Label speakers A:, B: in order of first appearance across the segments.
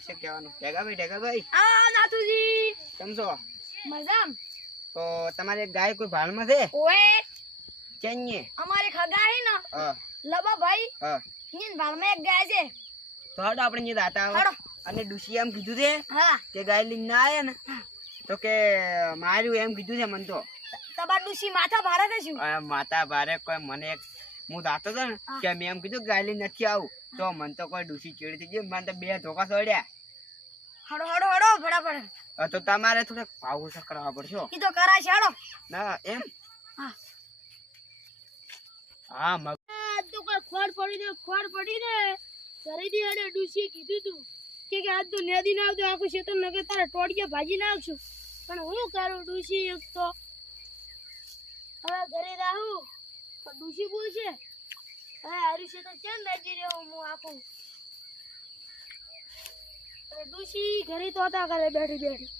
A: માર્યું ને હવે મારે શું કહેવાનું. ઢેગાભાઈ ઢેગાભાઈ.
B: આ નાથુજી.
A: સમજો
B: મજામ?
A: તો તમારે ગાય કોઈ ભાળમાં છે?
B: ઓએ
A: ચેન્યે
B: અમારે ખગાઈ ને.
A: હા.
B: લબા ભાઈ
A: હા.
B: નીન ભાળમાં એક ગાય છે.
A: તો હડો આપણે અહીંયા દાતા આવો.
B: હડો.
A: અને ડુસી એમ કીધું છે
B: હા.
A: કે ગાય લઈને ના આવે ને તો કે માર્યું એમ કીધું છે મને તો.
B: તમાર ડુસી માથા ભારે છે શું?
A: માથા ભારે કોઈ મને એક હું જાતો હતો ને કે મેં એમ કીધું ગાયલી નથી આવું. તો મને તો કોઈ ડૂસી ચીડી થઈ ગઈ. મને તો બે ધોકા સડ્યા.
B: હડો હડો હડો ફટાફટ
A: તો તમારે થોડે ભાવ ઓછા પડશે.
B: ઈ તો કરાય છે હડો.
A: ના એમ?
B: હા.
A: હા મગ
B: તો કોઈ ખોડ પડી ને ખોડ પડી ને ખરીદી અને ડૂસી કીધું તું. કે કે આજ તો નેદી ના આવતો આખું શેતર નગર તારે ટોડિયા ભાજી નાખશું પણ હું કરું ડૂસી એક તો? હવે ઘરે રહું. તો ડુસી બોલશે હવે હારું શેતર કેમ નાખી રહ્યો હું આખું? ડુસી ઘરે તો હતા કરે બેઠી બેઠી.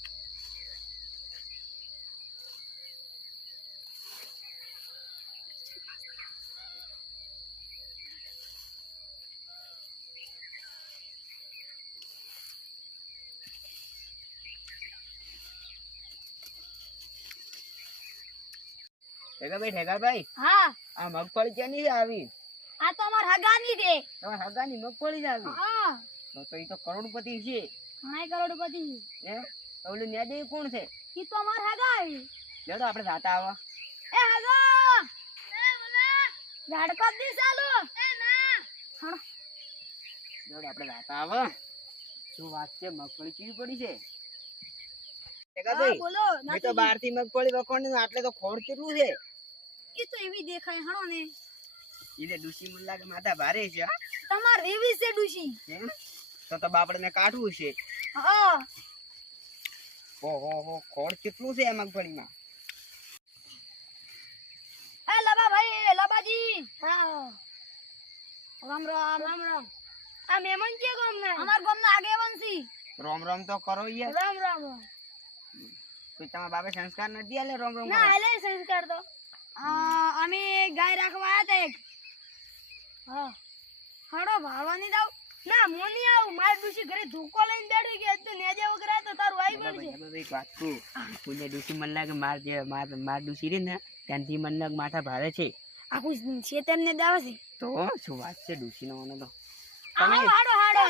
A: ઠેકાભાઈ ઠેકાભાઈ.
B: હા.
A: આ મગફળી ક્યાંની છે આવી?
B: આ તો અમાર હગાની દે
A: તમારા હગાની મગફળી આવી?
B: હા.
A: તો તો એ તો કરોડપતિ છે.
B: ઘણા કરોડપતિ
A: હે? તો ઓલું ન્યાદેવી કોણ છે?
B: ઈ તો અમાર હગાઈ
A: લેડો આપણે જાતા આવા.
B: એ હગા! એ બોલા! ઝાડકો દી ચાલુ એ ના. હણ.
A: લેડો આપણે જાતા આવા. શું વાત છે? મગફળી કેવી પડી છે?
B: હા,
A: ઠેકાભાઈ
B: બોલો
A: મેં તો બહારથી મગફળી વખોડી આટલે તો ખોડ કેટલું છે?
B: ઈ તો એવી દેખાય હણો ને.
A: એને ડુસી મને લાગે માથા ભારે છે
B: તમાર રેવી છે ડુશી
A: તો તો બાપડને કાઢવું છે.
B: હા.
A: ઓહો હો કોડ કેટલું છે મગફળીમાં?
B: એ લબા ભાઈ લબાજી. હા. રામ રામ રામ રામ. આ મહેમાન છે ગામ અમાર ગામ આગેવાન છે.
A: રોમ રોમ તો કરો યાર.
B: રામ રામ.
A: કોઈ તમારા બાપે સંસ્કાર નથી આલે રોમ રોમ
B: ના
A: કરો
B: સંસ્કાર તો. અમે ગાય રાખવા આયા તા એક. હા. હડો ભાળવાની દાવ. ના હું નહીં આવું. મારી ડુસી ઘરે ધોકો લઈને બેઠી કે આજ તો નેજે વગર તો તારું આવી પડશે
A: બાબા એક વાત કહું. પુણ્ય ડુસી મને લાગે માર જે માર માર ડુસી રે ને ત્યાંથી મને લાગે માથા ભારે છે.
B: આખું શેતર ને દાવ છે?
A: તો શું વાત છે ડુસી નો તો?
B: હાડો હાડો. હાડો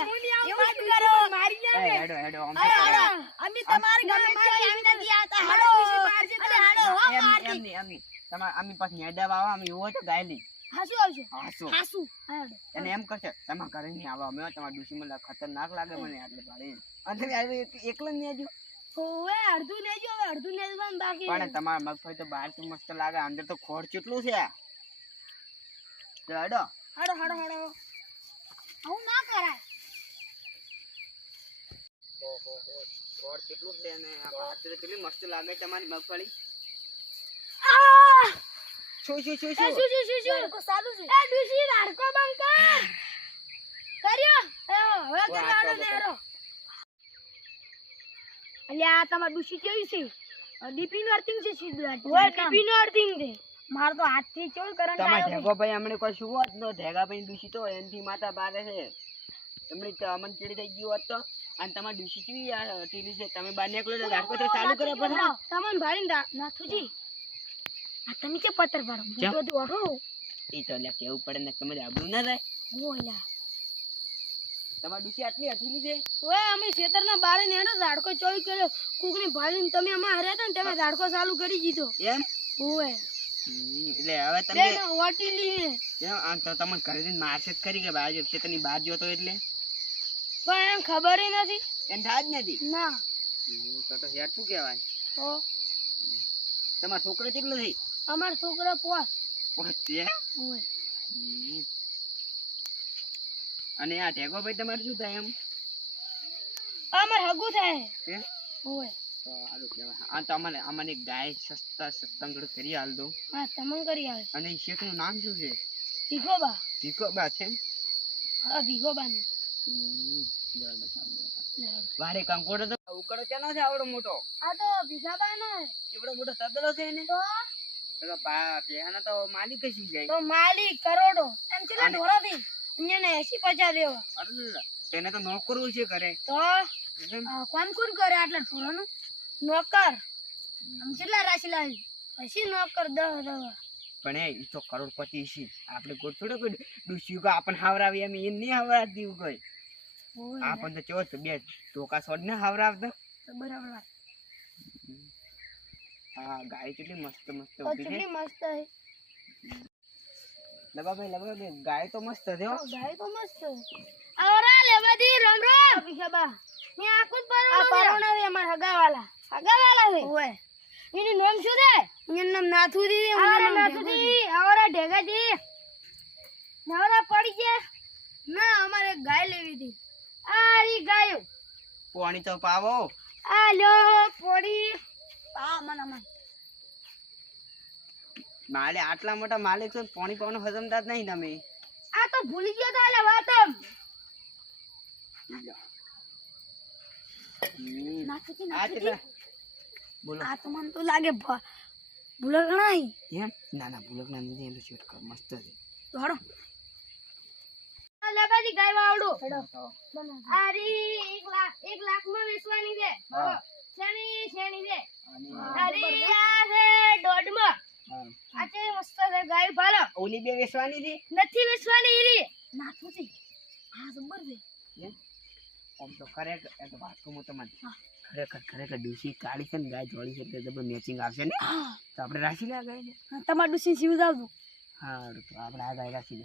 B: એવું કરો. મારી
A: એ હાડો હેડો
B: અમે તમારી ગમે તે આવી નથી આવતા હાડો. હાડો હો મારતી.
A: તમારે આમી પાસે નેડા વાવા આમી એવું હોય તો ગાયલી.
B: હાસુ આવજો.
A: હાસુ.
B: હાસુ.
A: અને એમ કરશે તમારા ઘરે નહીં આવા અમે તમારા દુશ્મન મને ખતરનાક લાગે મને આટલે ભાડે. અને આવી એકલા નહીં આવજો
B: ઓવે અડધું લેજો હવે અડધું લેવાનું બાકી.
A: પણ તમારા મગફળી તો બહારથી મસ્ત લાગે અંદર તો ખોડ કેટલું છે? તો હડો.
B: હડો હડો હડો. આવું ના કરાય.
A: ખોડ કેટલું છે ને આ બહાર કેટલી મસ્ત લાગે તમારી મગફળી. શું શું શું શું?
B: શું શું શું શું? છે. એ ડુસી લાડકો બંધ કર. કર્યો? એ હવે
A: ઓ,
B: નેરો? અલ્યા આ તમાર ડુસી કેવી છે? ડીપી નું અર્થિંગ છે સીધું ઓય ડીપી નું અર્થિંગ છે. માર તો હાથથી ચોલ કરંટ
A: તમારે
B: આવ્યો
A: ઢેગો ભાઈ અમને કોઈ શું હોત નો ઢેગા ભાઈ ડૂસી તો એનથી માતા બારે છે. એમની તો અમન ચીડી થઈ ગયું હોત તો. અને તમારે ડૂસી કેવી આ ટીલી છે? તમે બાર નીકળો તો ઝાટકો તો ચાલુ કરે પણ.
B: તમને ભાડીને નાથુજી. તમે કે પત્તર પાડો? હું તો ઓઢો
A: એ તો એટલે કેવું પડે ને તમે આબરું ના થાય.
B: ઓલા
A: તમારી ડુસી આટલી હથેલી છે?
B: ઓય અમે ખેતરના બારે ને એનો ઝાડકો ચોવી કર્યો. કુકની ભાડીને તમે અમાર હાર્યા હતા ને તમે ઝાડકો ચાલુ કરી દીધો.
A: એમ?
B: ઓય.
A: એટલે હવે તમે
B: વાટી લીધે
A: એમ, આમ તો તમને ઘરે જઈને મારશે જ ખરી કે બહાર ક્ષેત્રની બહાર જોતો એટલે?
B: પણ એમ ખબર નથી.
A: એમ થાજ નથી?
B: ના.
A: તો તો યાર શું કહેવાય?
B: ઓ
A: તમાર છોકરો કેટલો થઈ
B: અમાર છોકરો પોસ.
A: પહોંચે અને આ ટેકો ભાઈ તમારે શું થાય એમ?
B: અમાર હગુ થાય.
A: કે
B: ઓય.
A: તો સારું કહેવાય. આ તો અમને અમને ગાય સસ્તા સત્તાંગડ કરી હાલ દો
B: હા તમન કરી આવે
A: અને એ શેઠનું નામ શું છે?
B: ભીખોબા.
A: ભીખોબા છે?
B: હા ભીખોબા ને
A: હમ. બરાબર, બરાબર. વારે કંકોડો તો ઉકળો ક્યાંનો છે આવડો મોટો?
B: આ તો ભીખાબા નો
A: એવડો મોટો તબેલો છે
B: તો?
A: તો પા તો માલિક જ જાય.
B: તો માલિક કરોડો. એમ કેટલા ઢોરાથી અહીંયા એસી પચાસ દેવા.
A: તેને તો નોકરવું છે કરે
B: તો કોણ કોણ કરે આટલા ઢોરાનું? નોકર. આમ કેટલા રાશી લાવી? પછી નોકર દહ દવા
A: પણ એ તો કરોડપતિ છે. આપણે ગોળ થોડો કોઈ ડૂસ્યું કે આપણને હાવરાવી એમ એને નહીં હાવરાવતી એવું કોઈ. આપણને તો ચો બે ટોકા સોડ ને હાવરાવતા
B: બરાબર.
A: હા ગાય કેટલી મસ્ત મસ્ત ઊભી છે.
B: કેટલી મસ્ત હે
A: લબાભાઈ લબાભાઈ ગાય તો મસ્ત છે હો.
B: ગાય તો મસ્ત આવરા લેવાદી રામ રામ. ભીખાબા ને આખું જ પરોણા આ પરોણા છે અમાર હગાવાલા. હગાવાલા છે? ઓય એની નામ શું છે? એનું નામ નાથુજી આવરા નાથુજી આવરા ઢેગાજી નવરા પડી ગયા? ના અમારે ગાય લેવી હતી. આ રી ગાયો.
A: પાણી તો પાવો.
B: આ લ્યો પડી આ મન મન
A: માલે આટલા મોટા માલિક છો પાણી પાવાનું હજમતા જ નહીં તમે.
B: આ તો ભૂલી ગયો તો એટલે
A: વાત કેટલા બોલો.
B: આ તો મને તો લાગે ભૂલક ભૂલો
A: એમ? ના ના ભૂલક ના નથી એમ તો શૂટ કર મસ્ત છે.
B: હડો લેબાજી ગાય વાવડો આરી એક લાખ એક લાખમાં વેચવાની છે.
A: હા.
B: શેની શેની છે. છે. આ તે મસ્ત છે ગાય ભાલો.
A: ઓલી બે વેસવાની હતી
B: નથી વેસવાની ઈરી નાખું છે જબર છે.
A: એમ? તો ખરેખર એ તો વાત કહું તમને. ખરેખર ખરેખર ડૂસી કાળી છે ને ગાય જોડી છે એટલે જબર મેચિંગ આવશે ને? તો આપણે રાખી લે આ ગાયને
B: તમારું ડુસી સીવ જાવતું
A: હા તો આપણે આ ગાય રાખી.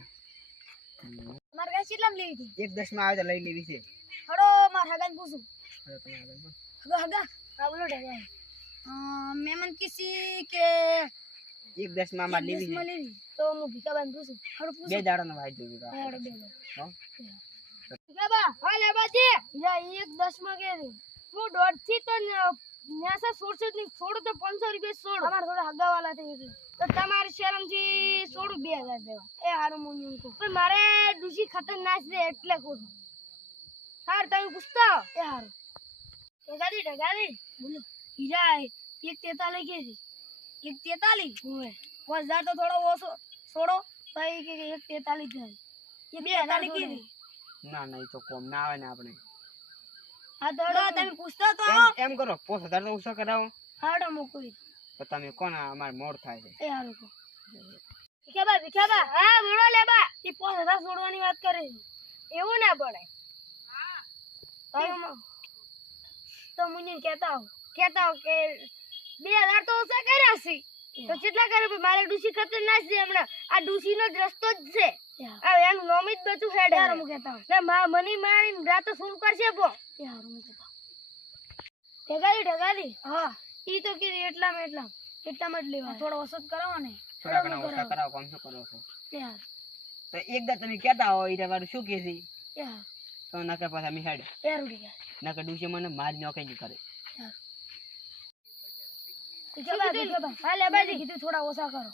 B: તમારે ગાય કેટલામ લેવી હતી?
A: એક દસમાં આવે તો લઈ લેવી છે.
B: હડો માર હગાને પૂછું.
A: હવે તમે આગળ બોલો.
B: હગા હગા. હા મને કિસી કે
A: એક દસમાં માં લેવી છે.
B: તો હું ભીખાબાને પૂછું હડો પૂછું
A: બે દાડાનો વાય જોયું ભીખા
B: હેડો બે લો.
A: ભીખા
B: બા હા લેબાજી યા એક દસમાં કે હું દોઢથી તો ન્યાસા સોળસો ની સોળ તો પાંચસો રૂપિયા સોળ. અમારે થોડા હગાવાલા થઈ એટલે તો તમારે શરમથી સોળું બે હજાર દેવા. એ હારું હું નહીં કહું. પણ મારે ડુસી ખતરનાક છે એટલે કહું હાર તમે પૂછતા. એ હારું. ઢગાડી ઢગાડી બોલો. હીરા એક તેતાલી કે છે એક તેતાલી હોય પાંચ હજાર તો થોડો ઓછો. છોડો. તો એ કે કે એક તેતાલી થાય. કે બે હજાર કીધી?
A: ના ના એ તો કોમ ના આવે ને આપણે.
B: હા દોડો તમે પૂછતો તો
A: એમ કરો. પોસ હજાર તો ઓછો કરાવો.
B: હાડો મૂકવી
A: તો તમે કોણ અમારે મોડ થાય છે.
B: એ હારું કો ભીખાબા ભીખાબા હા બોલો લે બા. એ પાંચ હજાર છોડવાની વાત કરે છે. એવું ના પડે. તમે તો મુને કહેતા હો કહેતા હો કે બે હજાર તો ઓછા કર્યા છે. તો કેટલા કરે ભાઈ મારે ડુસી ખતરનાક છે હમણાં. આ ડુસી નો જ રસ્તો જ છે. હવે એનું નામ જ બધું હેડ. યાર હું કહેતા ને મા મની મારી રાતો ફોન કરશે પો યાર હું કહેતા ઢગાલી ઢગાલી હા. ઈ તો કીધી એટલામાં એટલા એટલામાં જ લેવા થોડો ઓછો કરાવો ને.
A: થોડા ઘણા ઓછા કરાવો. કોમ શું કરો છો?
B: યાર
A: તો એકદા તમે કહેતા હો ઈ તમારું શું કે છે?
B: યાર
A: તો નકર પાછા અમે હેડ નકર ડૂસી મને માર નોકરી નહીં કરે
B: કીધું થોડા ઓછા કરો.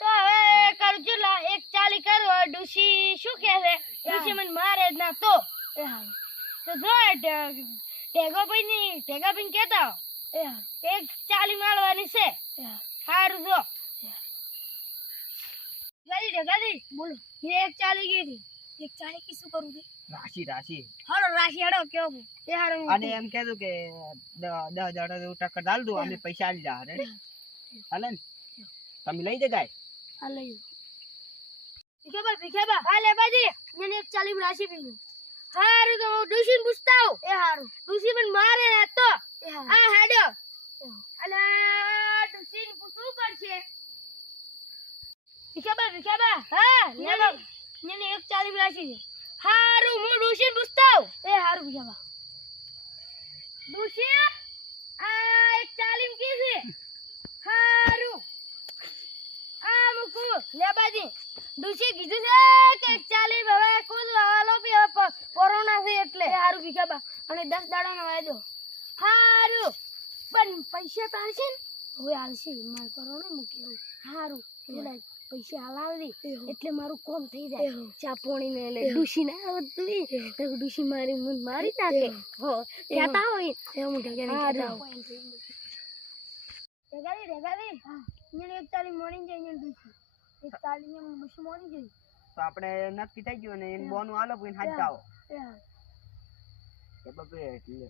B: તો હવે કરું છું એક ચાલી કરો. ડુસી શું કહે છે? ડુસી મને મારે જ ના તો. એ હા. તો જો ટેગો ભાઈ ની ટેગા ભાઈ કેતા એ હા. એક ચાલી મારવાની છે. સારું જો. ગાડી ગાડી બોલો. એક ચાલી ગઈ હતી. એક ચાલી કી શું કરું છે?
A: રાશી રાશિ.
B: હાલો રાશિ હાડો કેવો તે હારો
A: અને એમ કહેતું કે દ- હજાર જેવું ટક્કર ચાલ દો અમે પૈસા આલી જા રે હાલે ને? તમે લઈ દે ગાય
B: આ લઈ ભીખેબા ભીખેબા હા લે બાજી. મને એક ચાલી રાશિ પીવું. હારું તો હું પૂછતા આવું. એ હારું. ડુસી પણ મારે ને તો. આ હેડો. અલા ડુસી ને પૂછવું પડશે. ભીખેબા ભીખેબા હા ને મને એક ચાલી રાશી છે. હારું હું ડુશીન ને પૂછતા આવું. એ હારું ભીખાબા ડુસી આ એક તાલીમ કી છે? હારું. આ મુકુ. લેબાજી ડુશી કીધું છે કે એક તાલીમ હવે કુલ લાલો પી હવે કોરોના છે એટલે. હારું ભીખાબા અને દસ દાડાનો વાયદો. હારું. પણ પૈસા તાર છે ને? હવે હાલશે માર કોરોના મૂકી હારું. પેલા પૈસા હલાવી એટલે મારું કોમ થઈ જાય. ચા પોણી ને એટલે ડુસી ના આવતું તો ડુસી મારી મન મારી નાખે. હો કહેતા હોય. એવું ઢગારી કહેતા હોય. ઢગારી ઢગારી એને એક તારી મળી જાય એને ડૂસી. એક તારી ને ડૂસી મળી જઈ
A: તો આપણે નક્કી થઈ ગયું ને એને બોનું આલો પછી હાથ જાઓ
B: એ હા
A: લબાભાઈ એટલે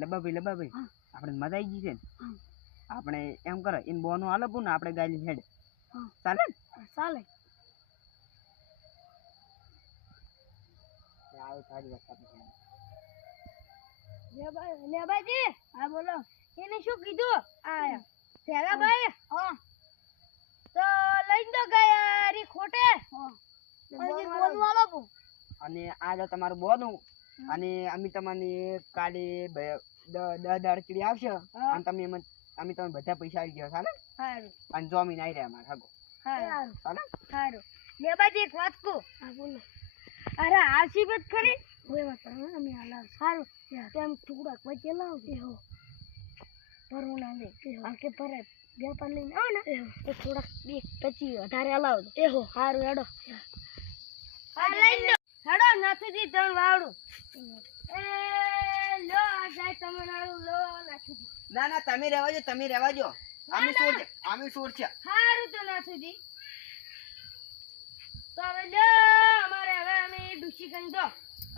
A: લબાભાઈ લબાભાઈ
B: હા.
A: આપણે મજા આવી ગઈ છે ને?
B: હા.
A: આપણે એમ કરો ઇન બોનું આલો ને આપણે ગાયલી હેડ. ચાલે ને?
B: ચાલે.
A: આવું સારી વાત આપણે
B: લેબા- લેબાજી હા બોલો. એને શું કીધું? આ ભેગાભાઈ હા. તો લઈને તો ગયા રી ખોટે. બોલવું આલો પો
A: અને આ જો તમારું બોનું અને અમે તમને કાલે દસ દાડ ચીડી આવશે અને તમે એમાં અમે તમે બધા પૈસા આવી ગયા સાને
B: સારું
A: અને જોમીન આવી રહ્યા અમારે હાગો.
B: સારું
A: સારું
B: સારું લેબાજી એક વાત કો હા બોલો. અરે આરસી બત ખરી? ઓય વાત અમે હાલા સારું તેમ ટુકડા વચ્ચે લાવ. એ હો. પરું ના લે. આ કે વેપાર પર લઈને આવો ને. તો થોડાક બે પછી વધારે સારું હેડો. હા લઈ લો. હેડો નાથુજી ત્રણ વાવડું. એ લો આ જાય તમારું લો નાથુજી
A: ના ના તમે રહેવા તમે રહેવા અમે સોર છે? અમે સોર છે?
B: સારું તો નાથુજી તો હવે લો અમારે હવે અમે ડુસી ગઈ તો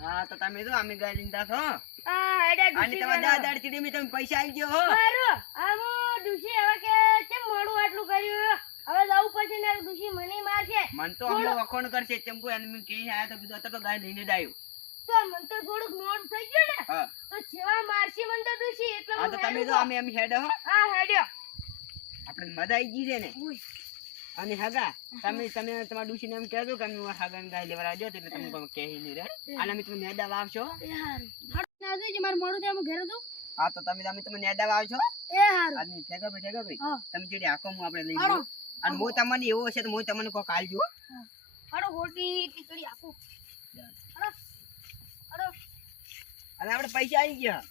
A: હા તો તમે તો અમે ગાય લીધા છો
B: આ હેડા ડુસી
A: તમે દસ દાડ ચીડી અમે તમે પૈસા આવી ગયો હો.
B: સારું આમ ડુસી હવે કે કેમ મોડું આટલું કર્યું? હવે જવું પડશે ને ડુસી મને મારશે.
A: મન તો અમને વખોણ કરશે ચંપુ એને મેં કહી આયા તો કીધું તો ગાય લઈને જ આવ્યો.
B: તો મને તો થોડુંક મોડું થઈ ગયું ને તો જેવા મારશે મને તો ડુસી એટલે
A: હા તો તમે તો અમે અમે હેડ હા.
B: હેડ્યો.
A: આપણે મજા આવી ગઈ છે ને. અને હગા તમે તમે તમારા ડુસીને એમ કહેજો કે અમે હગા ગાય લેવા આવજો એટલે તમે કોઈ કહી નહીં રે અને અમે તમે નેદા વાવશો
B: મોડું થાય હું ઘરે જઉં.
A: હા તો તમે તમે તમે નેદા વાવશો?
B: એ હારું.
A: આજની ઠેકા ભાઈ તમે જેડી આખો હું આપણે લઈ લઉં. અને હું તમને એવો હશે તો હું તમને
B: હાડો હોટી ખીચડી આપું હાડો હાડો
A: અને આપણે પૈસા આવી ગયા.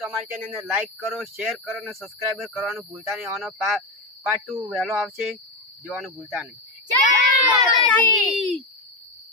A: તો અમારી ચેનલને લાઈક કરો શેર કરો અને સબસ્ક્રાઈબર કરવાનું ભૂલતા નહીં. આનો પાર્ટ ટુ વહેલો આવશે. જોવાનું ભૂલતા નહીં.
B: જય માતાજી!